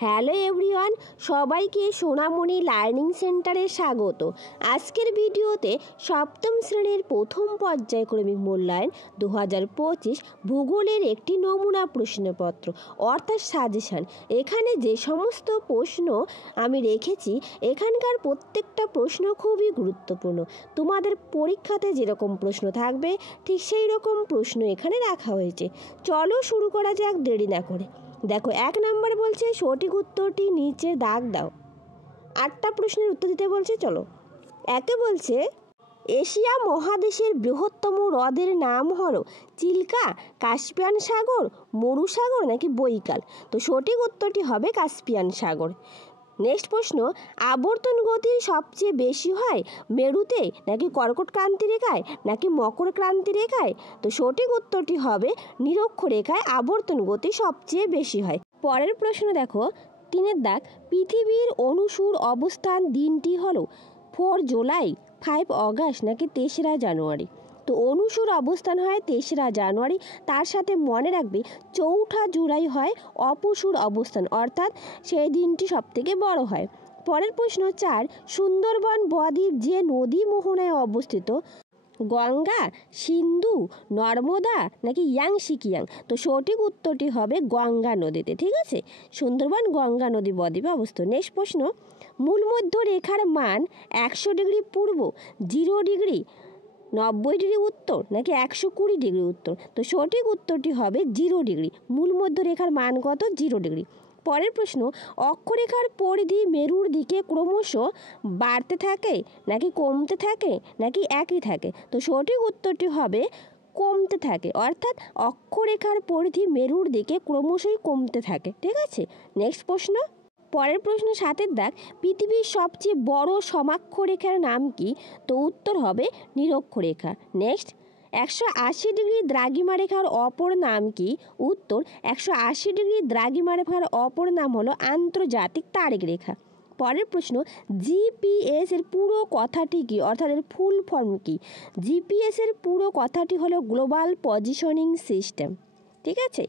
Hello everyone, সবাইকে সোনামণি learning সেন্টারে স্বাগত। আজকের ভিডিওতে সপ্তম শ্রেণীর প্রথম পর্যায়ক্রমিক মূল্যায়ন 2025 ভূগোলের একটি নমুনা প্রশ্নপত্র অর্থাৎ সাজেশন। এখানে যে সমস্ত প্রশ্ন আমি রেখেছি, এখানকার প্রত্যেকটা প্রশ্ন খুবই গুরুত্বপূর্ণ। তোমাদের পরীক্ষাতে যেরকম প্রশ্ন থাকবে ঠিক সেই রকম প্রশ্ন এখানে রাখা হয়েছে। চলো শুরু করা যাক দেরি না করে। দেখো, 1 নম্বর বলছে সঠিক উত্তরটি নিচে দাগ দাও। 8টা প্রশ্নের উত্তর দিতে বলছে। চলো, একে বলছে এশিয়া মহাদেশের বৃহত্তম হ্রদের নাম হলো চিল্কা, কাস্পিয়ান সাগর, মরু সাগর নাকি বৈকাল। তো সঠিক উত্তরটি হবে কাস্পিয়ান সাগর। নেক্সট প্রশ্ন, আবর্তন গতি সবচেয়ে বেশি হয় মেরুতে নাকি কর্কট ক্রান্তি রেখায় নাকি মকর ক্রান্তি রেখায়। তো সঠিক উত্তরটি হবে নিরক্ষরেখায় আবর্তন গতি সবচেয়ে বেশি হয়। পরের প্রশ্ন দেখো, 3 দাগ, পৃথিবীর অনুসুর অবস্থান দিনটি হলো 4 জুলাই, 5 অগাস্ট নাকি 3রা জানুয়ারি। তো অনুসুর অবস্থান হয় 3রা জানুয়ারি। তার সাথে মনে রাখবে 4ঠা জুলাই হয় অপসুর অবস্থান, অর্থাৎ সেই দিনটি সবথেকে বড় হয়। পরের প্রশ্ন 4, সুন্দরবন বদ্বীপ যে নদী মোহনায় অবস্থিত, গঙ্গা, সিন্ধু, নর্মদা নাকি ইয়াংশিকিয়াং। তো সঠিক উত্তরটি হবে গঙ্গা নদীতে। ঠিক আছে, সুন্দরবন গঙ্গা নদী বদ্বীপে অবস্থিত। নেক্সট প্রশ্ন, মূলমধ্য রেখার মান 100 ডিগ্রি পূর্ব, 0 ডিগ্রি 90 ডিগ্রি উত্তর নাকি 120 ডিগ্রি উত্তর। তো সঠিক উত্তরটি হবে 0 ডিগ্রি। মূলমধ্য রেখার মান কত? 0 ডিগ্রি। পরের প্রশ্ন, অক্ষরেখার পরিধি মেরুর দিকে ক্রমশ বাড়তে থাকে নাকি কমতে থাকে নাকি একই থাকে। তো সঠিক উত্তরটি হবে কমতে থাকে, অর্থাৎ অক্ষরেখার পরিধি মেরুর দিকে ক্রমশই কমতে থাকে। ঠিক আছে, নেক্সট প্রশ্ন। পরের প্রশ্ন 7 দাগ, পৃথিবীর সবচেয়ে বড় সমাক্ষরেখার নাম কি? তো উত্তর হবে নিরক্ষরেখা। নেক্সট, 180 ডিগ্রি দ্রাঘিমা রেখার অপর নাম কি? উত্তর 180 ডিগ্রি দ্রাঘিমা রেখার অপর নাম হলো আন্তর্জাতিক তারিখ রেখা। পরের প্রশ্ন, জিপিএস এর পুরো কথাটি কি, অর্থাৎ এর ফুল ফর্ম কি? জিপিএস এর পুরো কথাটি হলো গ্লোবাল পজিশনিং সিস্টেম। ঠিক আছে,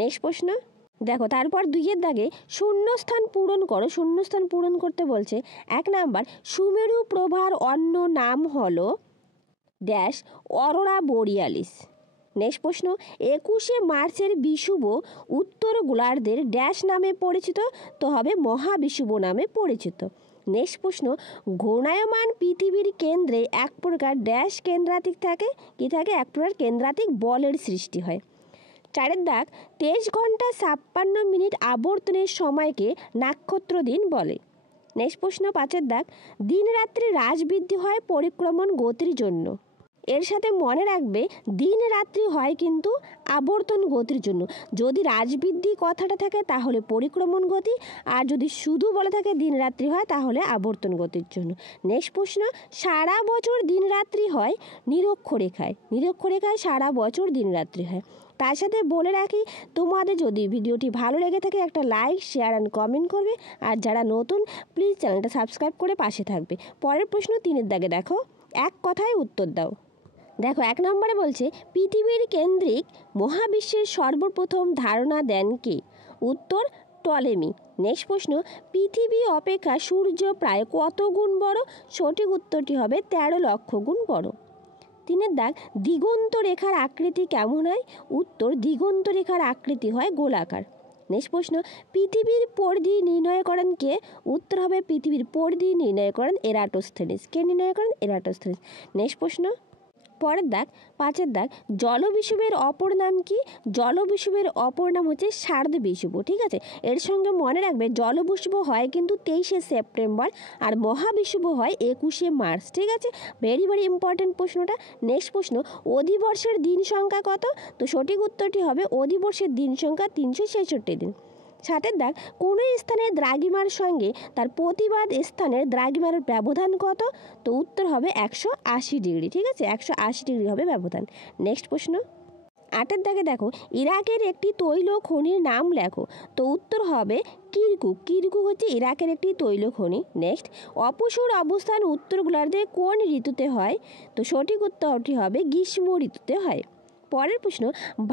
নেক্সট প্রশ্ন দেখো, তারপর 2 দাগে শূন্যস্থান পূরণ করো। শূন্যস্থান পূরণ করতে বলছে। 1 নাম্বার, সুমেরু প্রভার অন্য নাম হলো ড্যাশ অরোরা বোরিয়ালিস। নেক্সট প্রশ্ন, 21শে মার্চের বিষুব উত্তর গোলার্ধের ড্যাশ নামে পরিচিত। তো হবে মহাবিষুব নামে পরিচিত। নেক্সট প্রশ্ন, ঘূর্ণায়মান পৃথিবীর কেন্দ্রে এক প্রকার ড্যাশ কেন্দ্রাতিক থাকে। কি থাকে? এক প্রকার কেন্দ্রাতিক বলের সৃষ্টি হয়। 4 দাগ, 23 ঘন্টা 56 মিনিট আবর্তনের সময়কে নক্ষত্র দিন বলে। নেক্সট প্রশ্ন 5 দাগ, দিন রাত্রি হ্রাস বৃদ্ধি হয় পরিক্রমণ গতির জন্য। এর সাথে মনে রাখবে দিন রাত্রি হয় কিন্তু আবর্তন গতির জন্য। যদি হ্রাসবৃদ্ধি কথাটা থাকে তাহলে পরিক্রমণ গতি, আর যদি শুধু বলে থাকে দিন রাত্রি হয় তাহলে আবর্তন গতির জন্য। নেক্সট প্রশ্ন, সারা বছর দিন রাত্রি হয় নিরক্ষরেখায়। নিরক্ষরেখায় সারা বছর দিন রাত্রি হয়। তার সাথে বলে রাখি, তোমাদের যদি ভিডিওটি ভালো লেগে থাকে একটা লাইক, শেয়ার অ্যান্ড কমেন্ট করবে। আর যারা নতুন, প্লিজ চ্যানেলটা সাবস্ক্রাইব করে পাশে থাকবে। পরের প্রশ্ন 3 দাগে দেখো, এক কথায় উত্তর দাও। দেখো, 1 নম্বরে বলছে পৃথিবীর কেন্দ্রিক মহাবিশ্বের সর্বপ্রথম ধারণা দেন কে? উত্তর টলেমি। নেক্সট প্রশ্ন, পৃথিবী অপেক্ষা সূর্য প্রায় কত গুণ বড়? সঠিক উত্তরটি হবে 13 লক্ষ গুণ বড়। 3 দাগ, দিগন্ত রেখার আকৃতি কেমন হয়? উত্তর দিগন্ত রেখার আকৃতি হয় গোলাকার। নেক্সট প্রশ্ন, পৃথিবীর পরিধি নির্ণয় করেন কে? উত্তর হবে পৃথিবীর পরিধি নির্ণয় করেন এরাটোস্থেনিস। কে নির্ণয় করেন? এরাটোস্থেনিস। নেক্সট প্রশ্ন, পরের দাগ 5 দাগ, জলবিষুবের অপর নাম কি? জলবিষুবের অপর নাম হচ্ছে শারদ বিষুব। ঠিক আছে, এর সঙ্গে মনে রাখবে জলবিষুব হয় কিন্তু 23শে সেপ্টেম্বর আর মহাবিষুব হয় 21শে মার্চ। ঠিক আছে, ভেরি ভেরি ইম্পর্টেন্ট প্রশ্নটা। নেক্সট প্রশ্ন, অধিবর্ষের দিন সংখ্যা কত? তো সঠিক উত্তরটি হবে অধিবর্ষের দিন সংখ্যা 366 দিন। 7 দাগ, কোনো স্থানের দ্রাঘিমার সঙ্গে তার প্রতিবাদ স্থানের দ্রাঘিমার ব্যবধান কত? তো উত্তর হবে 180 ডিগ্রি। ঠিক আছে, 180 ডিগ্রি হবে ব্যবধান। নেক্সট প্রশ্ন 8 দাগে দেখো, ইরাকের একটি তৈল খনির নাম লেখো। তো উত্তর হবে কিরকুক। কিরকুক হচ্ছে ইরাকের একটি তৈল খনি। নেক্সট, অপসুর অবস্থান উত্তর গোলার্ধে কোন ঋতুতে হয়? তো সঠিক উত্তরটি হবে গ্রীষ্ম ঋতুতে হয়। পরের প্রশ্ন,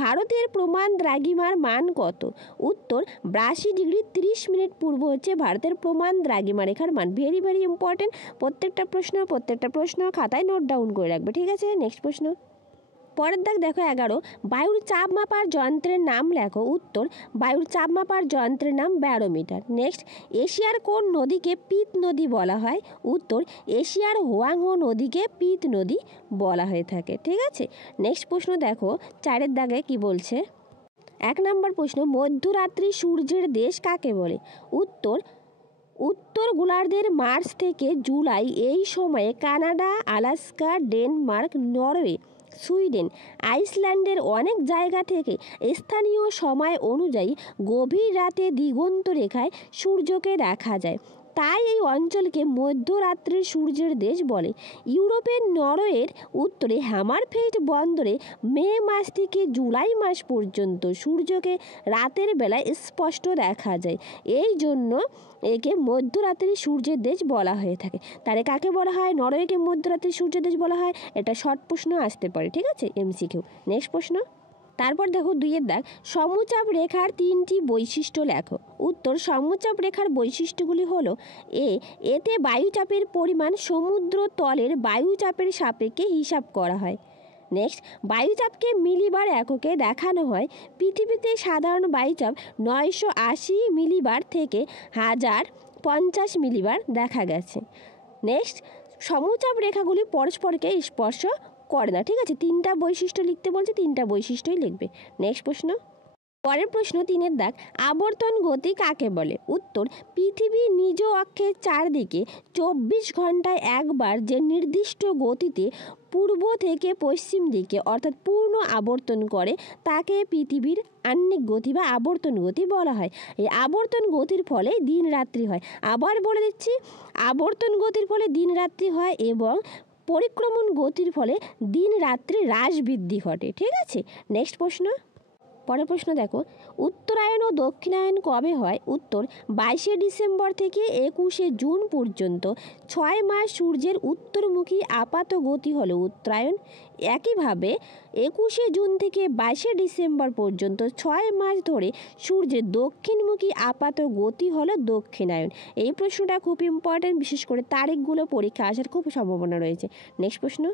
ভারতের প্রমাণ দ্রাঘিমার মান কত? উত্তর, 82°30' পূর্ব হচ্ছে ভারতের প্রমাণ দ্রাঘিমা রেখার মান। ভেরি ভেরি ইম্পর্টেন্ট, প্রত্যেকটা প্রশ্ন খাতায় নোট ডাউন করে রাখবে, ঠিক আছে। নেক্সট প্রশ্ন, পরের দাগ দেখো 11, বায়ুর চাপ মাপার যন্ত্রের নাম লেখো। উত্তর, বায়ুর চাপ মাপার যন্ত্রের নাম ব্যারোমিটার। নেক্সট, এশিয়ার কোন নদীকে পিত নদী বলা হয়? উত্তর, এশিয়ার হোয়াংহো নদীকে পিত নদী বলা হয়ে থাকে, ঠিক আছে। নেক্সট প্রশ্ন দেখো 4 দাগে কি বলছে। 1 নম্বর প্রশ্ন, মধ্যরাত্রি সূর্যের দেশ কাকে বলে? উত্তর গোলার্ধের মার্চ থেকে জুলাই এই সময়ে Canada, Alaska, Denmark, Norway, Sweden, আইসল্যান্ডের অনেক জায়গা থেকে স্থানীয় সময় অনুযায়ী গভীর রাতে দিগন্ত রেখায় সূর্যকে দেখা যায়, তাই এই অঞ্চলকে মধ্যরাত্রির সূর্যের দেশ বলে। ইউরোপের নরওয়ের উত্তরে হ্যামারফেস্ট বন্দরে মে মাস থেকে জুলাই মাস পর্যন্ত সূর্যকে রাতের বেলায় স্পষ্ট দেখা যায়, এই জন্য একে মধ্যরাত্রির সূর্যের দেশ বলা হয়ে থাকে। তাহলে কাকে বলা হয়? নরওয়েকে মধ্যরাত্রির সূর্যের দেশ বলা হয়। এটা শর্ট প্রশ্ন আসতে পারে, ঠিক আছে, এমসিকিউ। নেক্সট প্রশ্ন, তারপর দেখো 2 দাগ, সমচাপ রেখার 3টি বৈশিষ্ট্য লেখো। উত্তর, সমচাপ রেখার বৈশিষ্ট্যগুলি হলো এতে বায়ুচাপের পরিমাণ সমুদ্র তলের বায়ুচাপের সাপেক্ষে হিসাব করা হয়। নেক্সট, বায়ুচাপকে মিলিবার এককে দেখানো হয়। পৃথিবীতে সাধারণ বায়ুচাপ 980 মিলিবার থেকে 1050 মিলিবার দেখা গেছে। নেক্সট, সমচাপ রেখাগুলি পরস্পরকে স্পর্শ করে না, ঠিক আছে। 3টা বৈশিষ্ট্য লিখতে বলছে, 3টা বৈশিষ্ট্যই লিখবে। নেক্সট প্রশ্ন, পরের প্রশ্ন 3 দাগ, আবর্তন গতি কাকে বলে? উত্তর, পৃথিবী নিজ অক্ষের চারদিকে 24 ঘন্টায় একবার যে নির্দিষ্ট গতিতে পূর্ব থেকে পশ্চিম দিকে অর্থাৎ পূর্ণ আবর্তন করে তাকে পৃথিবীর আহ্নিক গতি বা আবর্তন গতি বলা হয়। এই আবর্তন গতির ফলে দিন রাত্রি হয়। আবার বলে দিচ্ছি, আবর্তন গতির ফলে দিন রাত্রি হয় এবং পরিক্রমণ গতির ফলে দিন রাত্রি হ্রাস বৃদ্ধি ঘটে, ঠিক আছে। নেক্সট প্রশ্ন, পরের প্রশ্ন দেখো, উত্তরায়ণ ও দক্ষিণায়ন কবে হয়? উত্তর, 22 ডিসেম্বর থেকে 21 জুন পর্যন্ত 6 মাস সূর্যের উত্তরমুখী আপাত গতি হলো উত্তরায়ণ। একইভাবে 21 জুন থেকে 22 ডিসেম্বর পর্যন্ত 6 মাস ধরে সূর্যের দক্ষিণমুখী আপাত গতি হলো দক্ষিণায়ন। এই প্রশ্নটা খুব ইম্পর্ট্যান্ট, বিশেষ করে তারিখগুলো পরীক্ষা আসার খুব সম্ভাবনা রয়েছে। নেক্সট প্রশ্ন,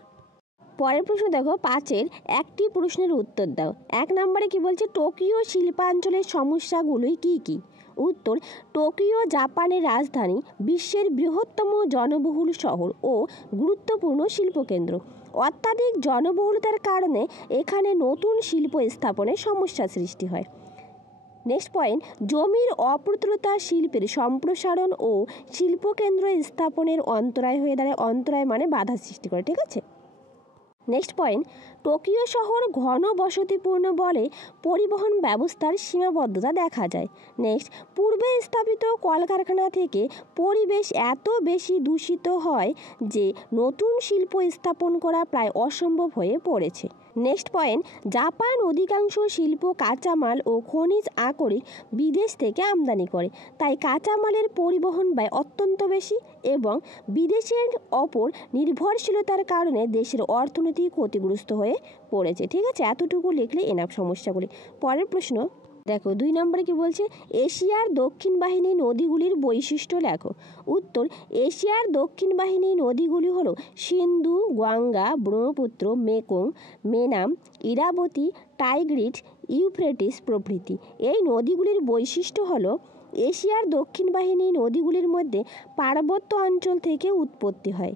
পরের প্রশ্ন দেখো 5-এর একটি প্রশ্নের উত্তর দাও। 1 নম্বরে কি বলছে, টোকিও শিল্পাঞ্চলের সমস্যাগুলি কি কি? উত্তর, টোকিও জাপানের রাজধানী, বিশ্বের বৃহত্তম জনবহুল শহর ও গুরুত্বপূর্ণ শিল্পকেন্দ্র। অত্যাধিক জনবহুলতার কারণে এখানে নতুন শিল্প স্থাপনের সমস্যা সৃষ্টি হয়। নেক্সট পয়েন্ট, জমির অপ্রতুলতা শিল্পের সম্প্রসারণ ও শিল্পকেন্দ্র স্থাপনের অন্তরায় হয়ে দাঁড়ায়। অন্তরায় মানে বাধা সৃষ্টি করে, ঠিক আছে। নেক্সট পয়েন্ট, টোকিও শহর ঘন বসতিপূর্ণ বলে পরিবহন ব্যবস্থার সীমাবদ্ধতা দেখা যায়। নেক্সট, পূর্বে স্থাপিত কলকারখানা থেকে পরিবেশ এত বেশি দূষিত হয় যে নতুন শিল্প স্থাপন করা প্রায় অসম্ভব হয়ে পড়েছে। নেক্সট পয়েন্ট, জাপান অধিকাংশ শিল্প কাঁচামাল ও খনিজ আকরিক বিদেশ থেকে আমদানি করে, তাই কাঁচামালের পরিবহন ব্যয় অত্যন্ত বেশি এবং বিদেশের ওপর নির্ভরশীলতার কারণে দেশের অর্থনীতি ক্ষতিগ্রস্ত হয়ে পড়েছে, ঠিক আছে। এতটুকু লিখলে এনাফ সমস্যাগুলি। পরের প্রশ্ন দেখো 2 নম্বরে কি বলছে, এশিয়ার দক্ষিণ বাহিনী নদীগুলির বৈশিষ্ট্য লেখো। উত্তর, এশিয়ার দক্ষিণ বাহিনী নদীগুলি হলো সিন্ধু, গঙ্গা, ব্রহ্মপুত্র, মেকং, মেনাম, ইরাবতী, টাইগ্রিস, ইউফ্রেটিস প্রভৃতি। এই নদীগুলির বৈশিষ্ট্য হলো এশিয়ার দক্ষিণ বাহিনী নদীগুলির মধ্যে পার্বত্য অঞ্চল থেকে উৎপত্তি হয়।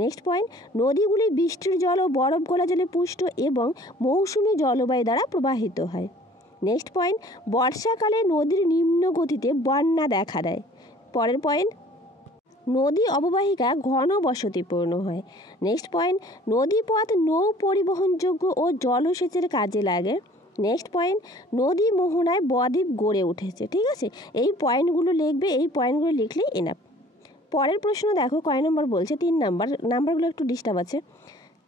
নেক্সট পয়েন্ট, নদীগুলি বৃষ্টির জল ও বরফ গলা জলে পুষ্ট এবং মৌসুমী জলবায়ু দ্বারা প্রবাহিত হয়। নেক্সট পয়েন্ট, বর্ষাকালে নদীর নিম্ন গতিতে বন্যা দেখা দেয়। পরের পয়েন্ট, নদী অববাহিকা ঘন বসতিপূর্ণ হয়। নেক্সট পয়েন্ট, নদীপথ নৌ পরিবহনযোগ্য ও জলসেচের কাজে লাগে। নেক্সট পয়েন্ট, নদী মোহনায় বদ্বীপ গড়ে উঠেছে, ঠিক আছে। এই পয়েন্টগুলো লিখবে, এই পয়েন্টগুলো লিখলেই এনাফ। পরের প্রশ্ন দেখো কয় নম্বর বলছে, 3 নম্বর। নাম্বারগুলো একটু ডিস্টার্ব আছে।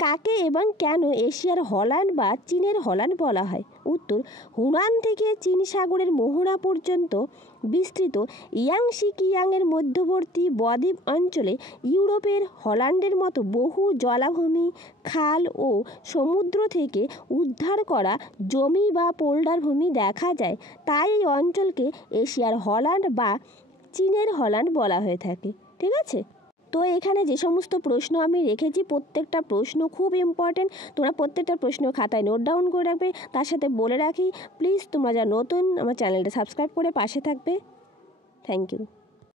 কাকে এবং কেন এশিয়ার হল্যান্ড বা চীনের হল্যান্ড বলা হয়? উত্তর, হুনান থেকে চীন সাগরের মোহনা পর্যন্ত বিস্তৃত ইয়াংশি কিয়াংয়ের মধ্যবর্তী বদ্বীপ অঞ্চলে ইউরোপের হল্যান্ডের মতো বহু জলাভূমি, খাল ও সমুদ্র থেকে উদ্ধার করা জমি বা পোল্ডার ভূমি দেখা যায়। তাই এই অঞ্চলকে এশিয়ার হল্যান্ড বা চীনের হল্যান্ড বলা হয়ে থাকে। ঠিক আছে? তো এখানে যে সমস্ত প্রশ্ন আমি রেখেছি প্রত্যেকটা প্রশ্ন খুব ইম্পর্টেন্ট, তোমরা প্রত্যেকটা প্রশ্ন খাতায় নোট ডাউন করে রাখবে। তার সাথে বলে রাখি, প্লিজ তোমরা যা নতুন আমার চ্যানেলটা সাবস্ক্রাইব করে পাশে থাকবে। Thank you.